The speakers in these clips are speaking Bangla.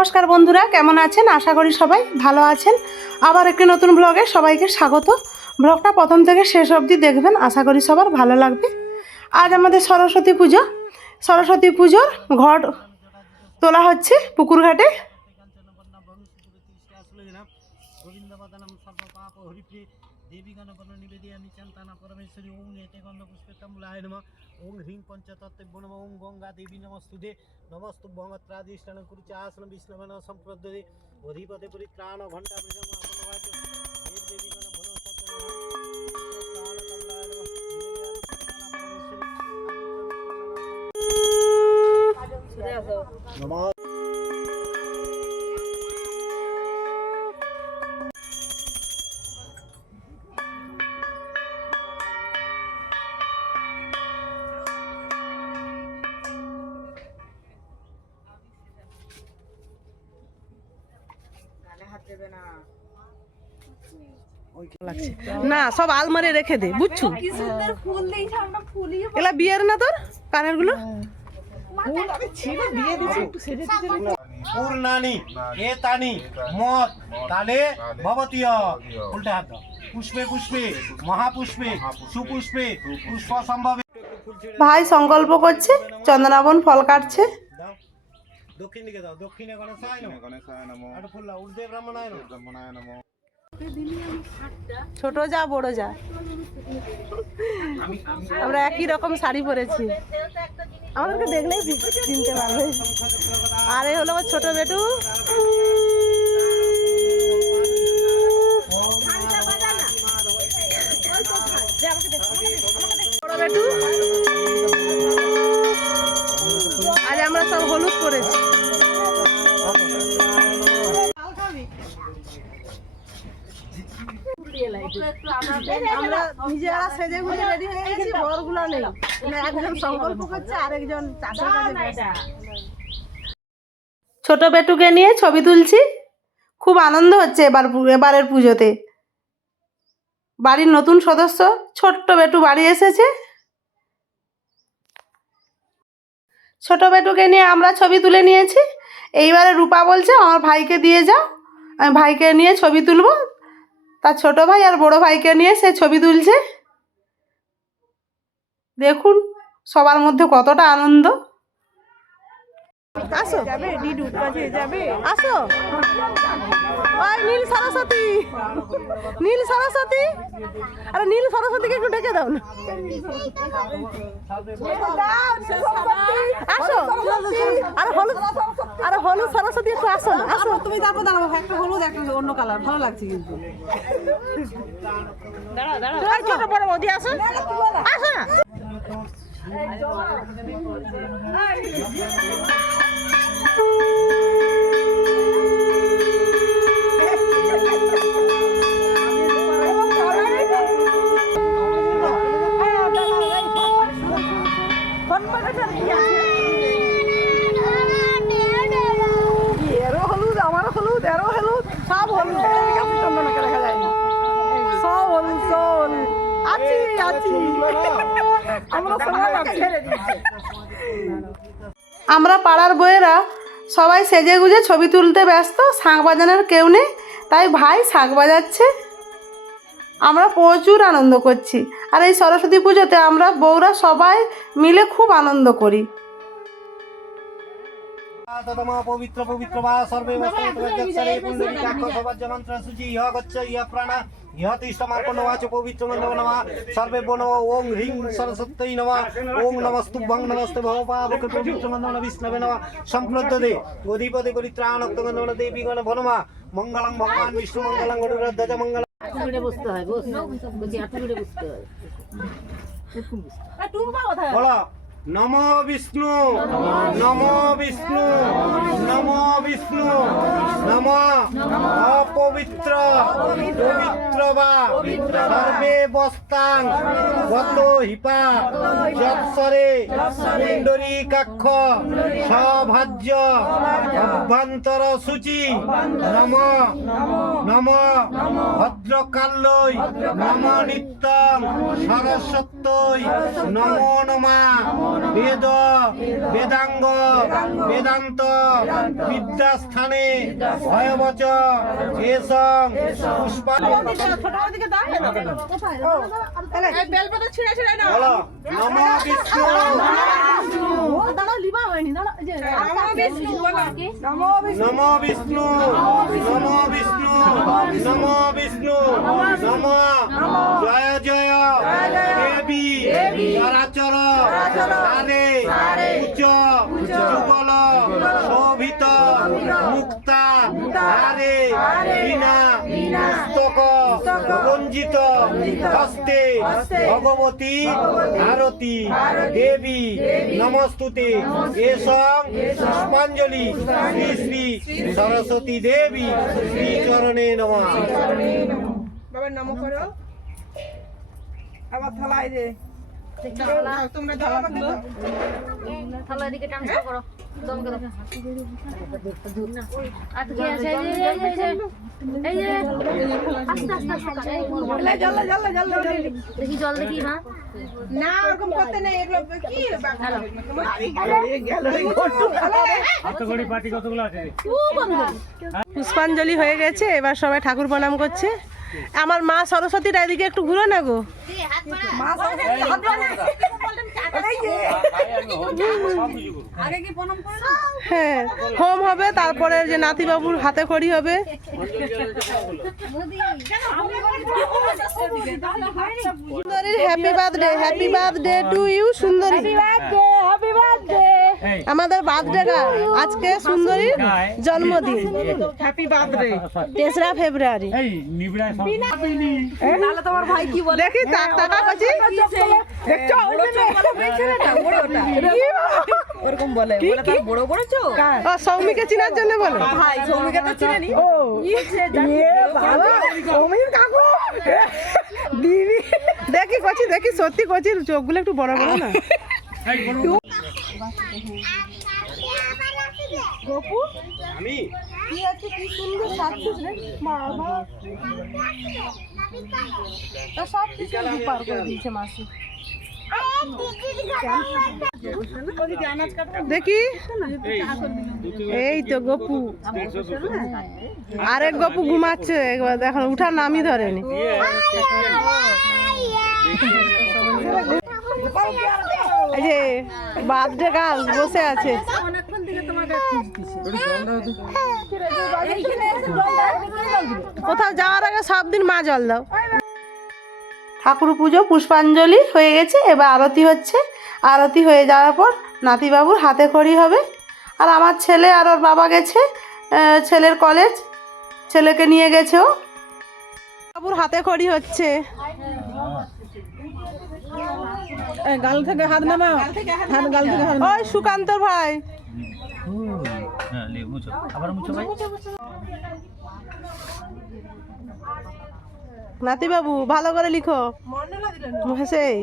নমস্কার বন্ধুরা, কেমন আছেন? আশা করি সবাই ভালো আছেন। আবার একটি নতুন ব্লগে সবাইকে স্বাগত। ব্লগটা প্রথম থেকে শেষ অবধি দেখবেন, আশা করি সবার ভালো লাগবে। আজ আমাদের সরস্বতী পুজো। সরস্বতী পুজোর ঘট তোলা হচ্ছে পুকুর ঘাটে। ओं ह्रीं पंचतत्त्वो नमः ओं गंगा देवी नमस्तुते नमस्तु भगवत्रादिष्टान कुरुच आसन विष्णुवन संप्रददे अधिपते परित्राण घंटा देव देवीगण नमः। না, সব আলমারি রেখে দে, বুঝছো? এলা বিয়ের না তোর কানের গুলো पूर्णानि एतानि मत काले भवतीय उल्टा हाथ पुष्पे पुष्पे महापुष्पे सुपुष्पे पुष्प संभवे। ভাই সংকল্প করছে, চন্দনাবন ফল কাটছে। দক্ষিণ দিকে দাও, দক্ষিণে গণেশায় নমঃ আর ফুল দাও, ঊর্ধ্বে ব্রাহ্মণায় নমঃ। ছোট যা বড় যা, আমরা একই রকম শাড়ি পরেছি, আমাদেরকে দেখলেই চিনতে পারবে। আর এই হলো ছোট বেটু। বড় বেটু, আজ আমরা সব হলুদ পরেছি। আমরা নিজেরা সেজে গুজে রেডি হয়ে গেছি, বরগুলো নেই। একজন সংকল্প করছে, আরেকজন চাষের কাজে ব্যস্ত। ছোট বেটুকে নিয়ে ছবি তুলছি, খুব আনন্দ হচ্ছে এবারের পুজোতে। বাড়ির নতুন সদস্য ছোট্ট বেটু বাড়ি এসেছে। ছোট বেটুকে নিয়ে আমরা ছবি তুলে নিয়েছি। এইবারে রূপা বলছে আমার ভাইকে দিয়ে যাও, আমি ভাইকে নিয়ে ছবি তুলবো। তার ছোট ভাই আর বড় ভাইকে নিয়ে সে ছবি তুলছে। দেখুন সবার মধ্যে কতটা আনন্দ। আসো আসো, ওই নীল সরস্বতী, নীল সরস্বতী, আরে নীল সরস্বতীকে একটু ডেকে দাও না। আসো, আরে হলুদ সরস্বতী একটু আসো না, আসো। তুমি তারপর দাঁড়াবো, একটা হলুদ একটা অন্য কালার ভালো লাগছে কিন্তু। ছোট বড় বৌদি আসো, আসো না। এরও হলুদ, আমারও হলুদ, এরও হলুদ, সব হলুদ। চন্দনকে দেখা যায় না, সব হলুদ, সব হলুদ। আছি আমরা পাড়ার বউয়েরা সবাই সেজে গুজে ছবি তুলতে ব্যস্ত, শাঁখ বাজানোর কেউ নেই, তাই ভাই শাঁখ বাজাচ্ছে। আমরা প্রচুর আনন্দ করছি। আর এই সরস্বতী পুজোতে আমরা বউরা সবাই মিলে খুব আনন্দ করি। পবিত্র পবিত্র বা সর্বে মস্তরে পুণ্ডরীকাক্ষ সবাজ্য মন্ত্র সুচি ইহ গচ্ছ ইহ প্রাণ ইহ তিষ্ঠ মার্কণ্ড বাচ পবিত্র মন্ত্র নমঃ সর্বে নমঃ ওং হ্রিং সরস্বত্যৈ নমঃ ওং নমস্তুভ্যং নমস্তে ভবপাবক পবিত্র মন্ত্র বিষ্ণবে নমঃ সম্প্রদ্যতে অধিপতি পরিত্রাণক্ত মন্ত্র দেবীগণ নমঃ মঙ্গলং ভগবান বিষ্ণু মঙ্গলং গরুড়ধ্বজ মঙ্গলং। বসতে হয়, বলছি আটুকুড়ে বসতে হয়। বলো নমো বিষ্ণু নমো বিষ্ণু নমো বিষ্ণু নমো অপবিত্র পবিত্র বা সর্বে বস্তাং গত হিপা যৎসরে পুণ্ডরীকাক্ষ সভাজ্য অভ্যন্তর সূচি নম নম ভদ্রকাল্যই নম নিত্যং সরস্বত্যই নমো নমা বেদ বেদাঙ্গ বেদান্ত বিদ্যাস্থানে ভয়বচ এসং পুষ্পা বলো নম বিষ্ণু নম বিষ্ণু নম বিষ্ণু নম বিষ্ণু নম জয় জয় দেবী চরাচর সারে উচ্চ যুগল শোভিত মুক্তা হারে বিনা পুস্তক রঞ্জিত হস্তে ভগবতী আরতি দেবী নমস্তুতে এসং পুষ্পাঞ্জলি শ্রী শ্রী সরস্বতী দেবী শ্রী চরণে নমঃ। বাবার নাম করো আবার থালায় দে তোমরা থালা পাখি থালা এদিকে ট্রান্সফার করো দমকে দাও আজকে আছে এই যে আস্তে আস্তে আস্তে জল জল জল দেখি জল দেখি না না ওরকম করতে নেই এগুলো কি পুষ্পাঞ্জলি হয়ে গেছে, এবার সবাই ঠাকুর প্রণাম করছে। আমার মা সরস্বতীর এদিকে একটু ঘুরো না গো। হ্যাঁ, হোম হবে, তারপরে যে নাতিবাবুর হাতে খড়ি হবে। সুন্দরীর হ্যাপি বার্থডে টু ইউ সুন্দরী। আমাদের বার্থডে গার্ল আজকে সুন্দরীর জন্মদিন। হ্যাপি বার্থডে 3রা ফেব্রুয়ারি। তাহলে তোমার ভাই কি বলে? দেখি টাকা কচি দেখছো ওরকম বলে বলে তার বড় বড় চোখ। ও সৌমিকে চিনার জন্য বলে। ভাই সৌমিকে তো চিনে নি। ও সৌমিক কাকু দিদি দেখি কচি, দেখি সত্যি কচির চোখগুলো একটু বড় বড় না। গপু আমি কি আছে, কি সুন্দর সাজছিস রে বাবা। তা সব কিছু পার করে দিয়েছে মাসি। দেখি এই তো গপু, আরেক গপু ঘুমাচ্ছে, এখন উঠার নামই ধরেনি। এই যে বার্থডে গার্ল বসে আছে। কোথাও যাওয়ার আগে সব দিন মা জল দাও। ঠাকুর পুজো পুষ্পাঞ্জলি হয়ে গেছে, এবার আরতি হচ্ছে। আরতি হয়ে যাওয়ার পর নাতিবাবুর হাতে খড়ি হবে। আর আমার ছেলে আর ওর বাবা গেছে ছেলের কলেজ, ছেলেকে নিয়ে গেছে ও। বাবুর হাতে খড়ি হচ্ছে। গাল থেকে হাত নামাও, হাত গাল থেকে হাত। ওই সুকান্তর ভাই। নাতিবাবু ভালো করে লিখো। সেই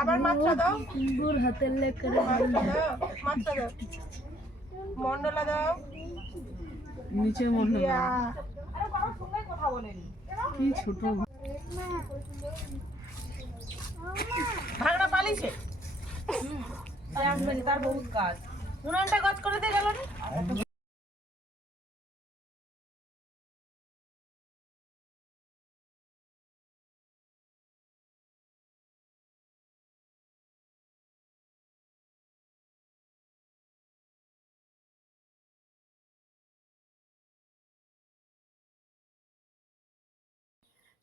আবার মাত্রা দাও, দূর হাতের লেখা মাত্রা দাও, মন্ডলা দাও নিচে মনে কি ছোট ভাগনা পালিছে তার বহুত কাজ। উনানটা কাজ করে দিয়ে গেল না।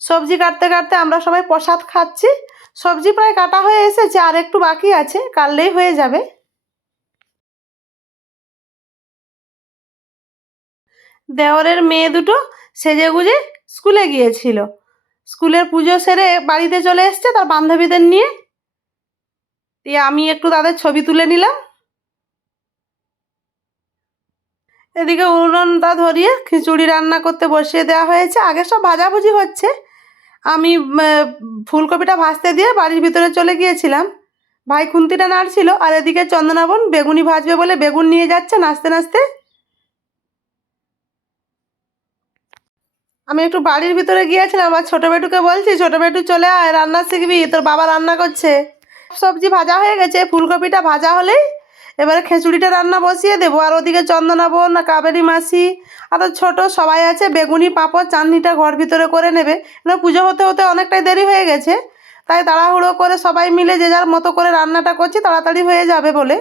সবজি কাটতে কাটতে আমরা সবাই প্রসাদ খাচ্ছি। সবজি প্রায় কাটা হয়ে এসেছে, আর একটু বাকি আছে, কাটলেই হয়ে যাবে। দেওরের মেয়ে দুটো সেজে গুজে স্কুলে গিয়েছিল। স্কুলের পুজো সেরে বাড়িতে চলে এসছে তার বান্ধবীদের নিয়ে। দিয়ে আমি একটু তাদের ছবি তুলে নিলাম। এদিকে উনুনটা ধরিয়ে খিচুড়ি রান্না করতে বসিয়ে দেওয়া হয়েছে। আগে সব ভাজাভুজি হচ্ছে, আমি ফুলকপিটা ভাজতে দিয়ে বাড়ির ভিতরে চলে গিয়েছিলাম। ভাই খুন্তিটা নাড়ছিল, আর এদিকে চন্দনা বোন বেগুনি ভাজবে বলে বেগুন নিয়ে যাচ্ছে নাচতে নাচতে। আমি একটু বাড়ির ভিতরে গিয়েছিলাম, আমার ছোটো বেটুকে বলছি, ছোটো বেটু চলে আয়, রান্না শিখবি, তোর বাবা রান্না করছে। সবজি ভাজা হয়ে গেছে, ফুলকপিটা ভাজা হলেই এবারে খিচুড়িটা রান্না বসিয়ে দেবো। আর ওদিকে চন্দনা বোন, কাবেরী মাসি, আর ছোট সবাই আছে, বেগুনি পাঁপড় চাটনিটা ঘর ভিতরে করে নেবে। পুজো হতে হতে অনেকটাই দেরি হয়ে গেছে, তাই তাড়াহুড়ো করে সবাই মিলে যে যার মতো করে রান্নাটা করছি, তাড়াতাড়ি হয়ে যাবে বলে।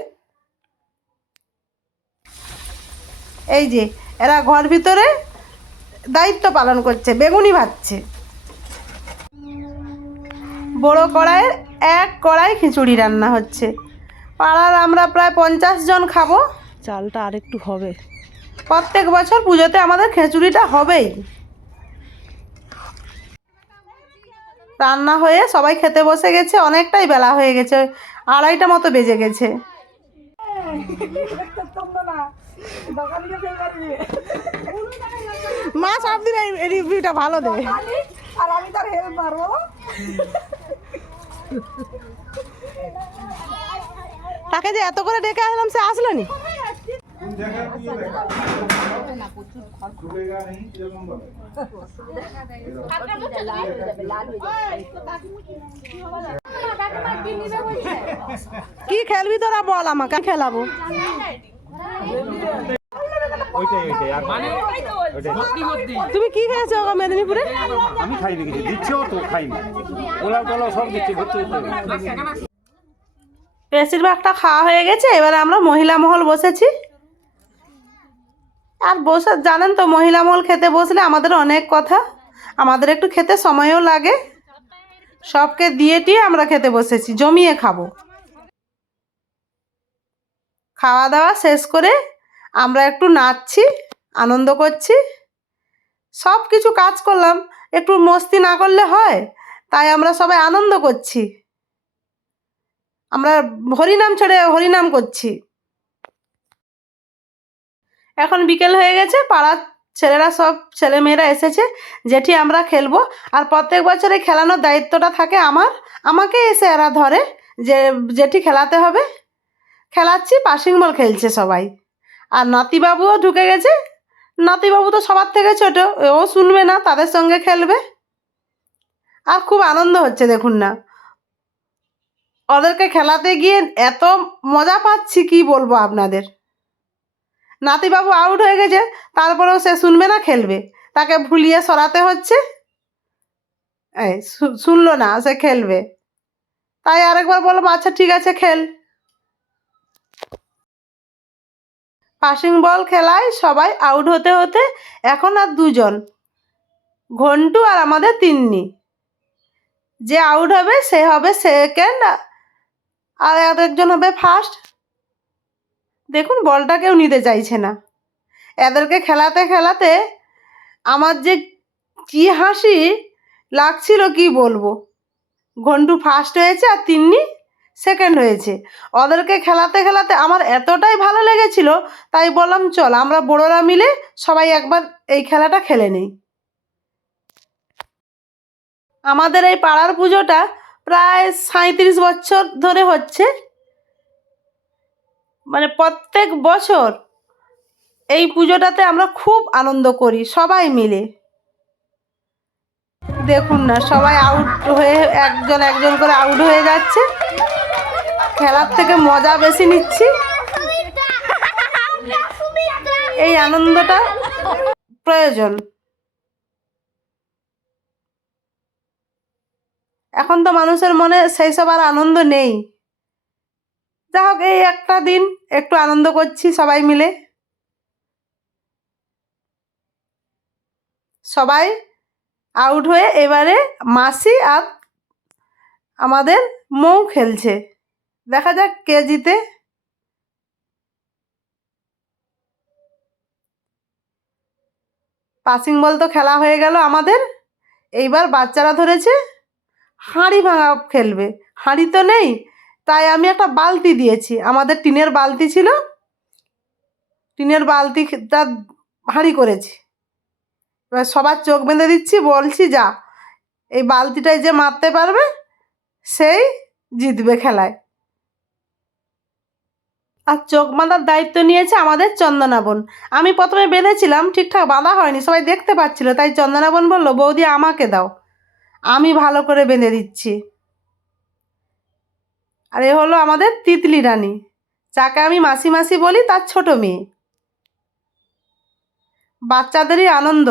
এই যে এরা ঘর ভিতরে দায়িত্ব পালন করছে, বেগুনি ভাজছে। বড় কড়াইয়ের 1 কড়াই খিচুড়ি রান্না হচ্ছে। পাড়ার আমরা প্রায় 50 জন খাবো। চালটা আরেকটু হবে। প্রত্যেক বছর পুজোতে আমাদের খিচুড়িটা হবেই। রান্না হয়ে সবাই খেতে বসে গেছে, অনেকটাই বেলা হয়ে গেছে, 2:30টা মতো বেজে গেছে। মা সব দিন এই রিভিউটা ভালো দেয়। আর আমি তার হেল্প মারবো। তাকে যে এত করে ডেকে আসলাম, সে আসলো নি। কি খেলবি তোরা বল, আমাকে খেলাবো। তুমি কি খেয়েছো মেদিনীপুরে? আমি খাইনি কিছু, দিচ্ছেও তো খাইনি, পোলাও টোলাও সব দিচ্ছি, বেশিরভাগটা খাওয়া হয়ে গেছে। এবারে আমরা মহিলা মহল বসেছি। আর বসে জানেন তো, মহিলা মহল খেতে বসলে আমাদের অনেক কথা, আমাদের একটু খেতে সময়ও লাগে। সবকে দিয়ে টিয়ে আমরা খেতে বসেছি, জমিয়ে খাবো। খাওয়া দাওয়া শেষ করে আমরা একটু নাচছি, আনন্দ করছি। সব কিছু কাজ করলাম, একটু মস্তি না করলে হয়, তাই আমরা সবাই আনন্দ করছি। আমরা হরিনাম ছেড়ে হরিনাম করছি। এখন বিকেল হয়ে গেছে, পাড়ার ছেলেরা সব ছেলেমেয়েরা এসেছে, জেঠি আমরা খেলবো। আর প্রত্যেক বছরে খেলানোর দায়িত্বটা থাকে আমাকে এসে এরা ধরে যে জেঠি খেলাতে হবে। খেলাচ্ছি, পাসিং বল খেলছে সবাই। আর নাতিবাবুও ঢুকে গেছে। নাতিবাবু তো সবার থেকে ছোট, ও শুনবে না, তাদের সঙ্গে খেলবে। আর খুব আনন্দ হচ্ছে, দেখুন না, ওদেরকে খেলাতে গিয়ে এত মজা পাচ্ছি কি বলবো আপনাদের। নাতিবাবু আউট হয়ে গেছে, তারপরেও সে শুনবে না, খেলবে। তাকে ভুলিয়ে সরাতে হচ্ছে, এই শুনলো না, সে খেলবে। তাই আরেকবার বলবো, আচ্ছা ঠিক আছে খেল। পাসিং বল খেলায় সবাই আউট হতে হতে এখন আর 2 জন, ঘন্টু আর আমাদের তিন্নি। যে আউট হবে সে হবে সেকেন্ড, আর একজন হবে ফার্স্ট। দেখুন বলটা কেউ নিতে চাইছে না। এদেরকে খেলাতে খেলাতে আমার যে কি হাসি লাগছিল কি বলবো। ঘন্টু ফার্স্ট হয়েছে আর তিন্নি সেকেন্ড হয়েছে। ওদেরকে খেলাতে খেলাতে আমার এতটাই ভালো লেগেছিল, তাই বললাম চল আমরা বড়রা মিলে সবাই একবার এই খেলাটা খেলে নেই। আমাদের এই পাড়ার পুজোটা প্রায় 37 বছর ধরে হচ্ছে। মানে প্রত্যেক বছর এই পুজোটাতে আমরা খুব আনন্দ করি সবাই মিলে। দেখুন না, সবাই আউট হয়ে একজন একজন করে আউট হয়ে যাচ্ছে। খেলার থেকে মজা বেশি নিচ্ছি, এই আনন্দটা প্রয়োজন। এখন তো মানুষের মনে সেই সব আর আনন্দ নেই। যা হোক, এই একটা দিন একটু আনন্দ করছি সবাই মিলে। সবাই আউট হয়ে এবারে মাসি আর আমাদের মৌ খেলছে, দেখা যাক কে জিতে। পাসিং বল তো খেলা হয়ে গেল আমাদের। এইবার বাচ্চারা ধরেছে হাঁড়ি ভাঙা খেলবে। হাঁড়ি তো নেই, তাই আমি একটা বালতি দিয়েছি, আমাদের টিনের বালতি ছিল, টিনের বালতিটা হাঁড়ি করেছি। এবার সবার চোখ বেঁধে দিচ্ছি, বলছি যা এই বালতিটায় যে মারতে পারবে সেই জিতবে খেলায়। আর চোখ বাঁধার দায়িত্ব নিয়েছে আমাদের চন্দনা বোন। আমি প্রথমে বেঁধেছিলাম, ঠিকঠাক বাঁধা হয়নি, সবাই দেখতে পাচ্ছিল, তাই চন্দনা বোন বললো, বৌদি আমাকে দাও, আমি ভালো করে বেঁধে দিচ্ছি। আর এ হলো আমাদের তিতলি রানী, যাকে আমি মাসি মাসি বলি, তার ছোট মেয়ে। বাচ্চাদেরই আনন্দ।